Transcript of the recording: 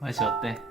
前しょって。